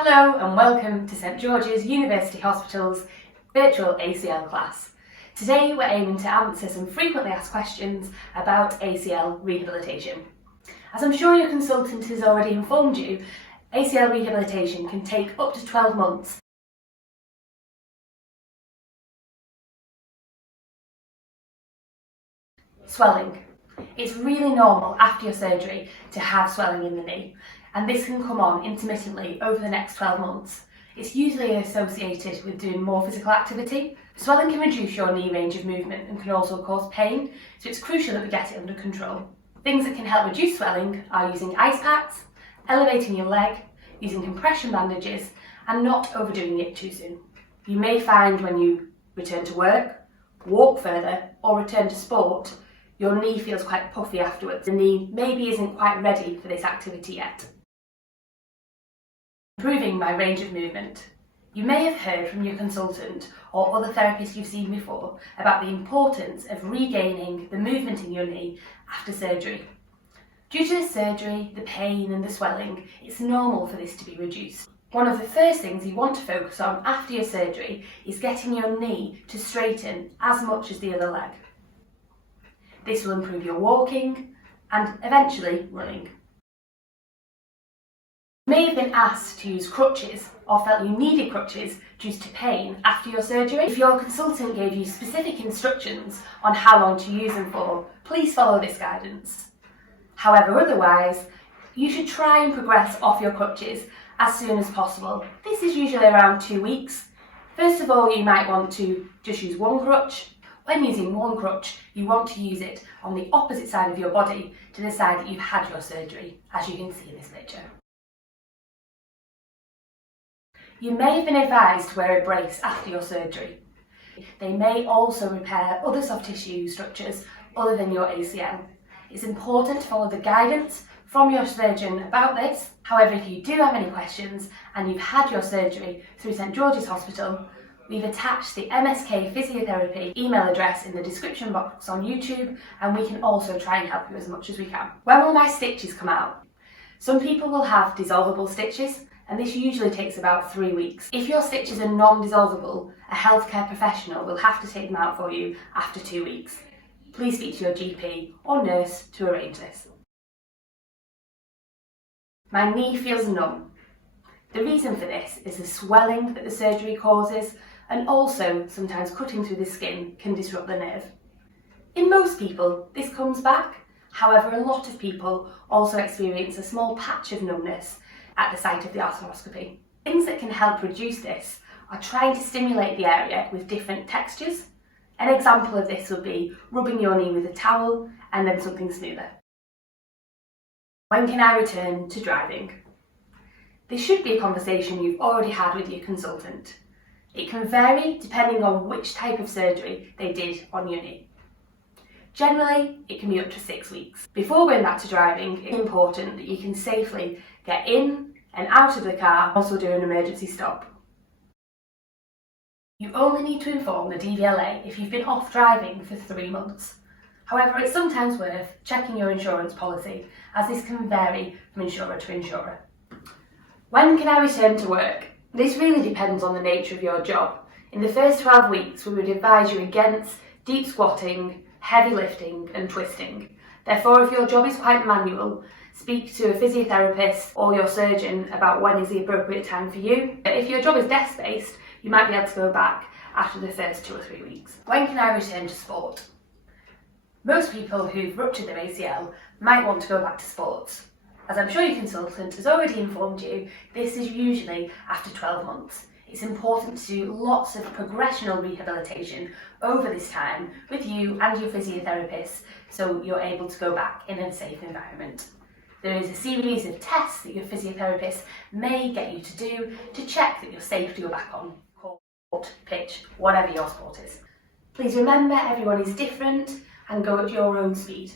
Hello and welcome to St George's University Hospital's virtual ACL class. Today we're aiming to answer some frequently asked questions about ACL rehabilitation. As I'm sure your consultant has already informed you, ACL rehabilitation can take up to 12 months. Swelling. It's really normal after your surgery to have swelling in the knee, and this can come on intermittently over the next 12 months. It's usually associated with doing more physical activity. Swelling can reduce your knee range of movement and can also cause pain, so it's crucial that we get it under control. Things that can help reduce swelling are using ice packs, elevating your leg, using compression bandages, and not overdoing it too soon. You may find when you return to work, walk further, or return to sport, your knee feels quite puffy afterwards. The knee maybe isn't quite ready for this activity yet. Improving my range of movement. You may have heard from your consultant or other therapists you've seen before about the importance of regaining the movement in your knee after surgery. Due to the surgery, the pain and the swelling, it's normal for this to be reduced. One of the first things you want to focus on after your surgery is getting your knee to straighten as much as the other leg. This will improve your walking and eventually running. You may have been asked to use crutches or felt you needed crutches due to pain after your surgery. If your consultant gave you specific instructions on how long to use them for, please follow this guidance. However, otherwise, you should try and progress off your crutches as soon as possible. This is usually around 2 weeks. First of all, you might want to just use one crutch. When using one crutch, you want to use it on the opposite side of your body to the side that you've had your surgery, as you can see in this picture. You may have been advised to wear a brace after your surgery. They may also repair other soft tissue structures other than your ACL. It's important to follow the guidance from your surgeon about this. However, if you do have any questions and you've had your surgery through St George's Hospital, we've attached the MSK Physiotherapy email address in the description box on YouTube, and we can also try and help you as much as we can. When will my stitches come out? Some people will have dissolvable stitches, and this usually takes about 3 weeks. If your stitches are non-dissolvable, a healthcare professional will have to take them out for you after 2 weeks. Please speak to your GP or nurse to arrange this. My knee feels numb. The reason for this is the swelling that the surgery causes, and also sometimes cutting through the skin can disrupt the nerve. In most people, this comes back. However, a lot of people also experience a small patch of numbness at the site of the arthroscopy. Things that can help reduce this are trying to stimulate the area with different textures. An example of this would be rubbing your knee with a towel and then something smoother. When can I return to driving? This should be a conversation you've already had with your consultant. It can vary depending on which type of surgery they did on your knee. Generally, it can be up to 6 weeks. Before going back to driving, it's important that you can safely get in and out of the car, also do an emergency stop. You only need to inform the DVLA if you've been off driving for 3 months. However, it's sometimes worth checking your insurance policy, as this can vary from insurer to insurer. When can I return to work? This really depends on the nature of your job. In the first 12 weeks, we would advise you against deep squatting, heavy lifting and twisting. Therefore, if your job is quite manual, speak to a physiotherapist or your surgeon about when is the appropriate time for you. If your job is desk-based, you might be able to go back after the first 2 or 3 weeks. When can I return to sport? Most people who've ruptured their ACL might want to go back to sports. As I'm sure your consultant has already informed you, this is usually after 12 months. It's important to do lots of progressional rehabilitation over this time with you and your physiotherapist, so you're able to go back in a safe environment. There is a series of tests that your physiotherapist may get you to do to check that you're safe to go back on court, pitch, whatever your sport is. Please remember, everyone is different and go at your own speed.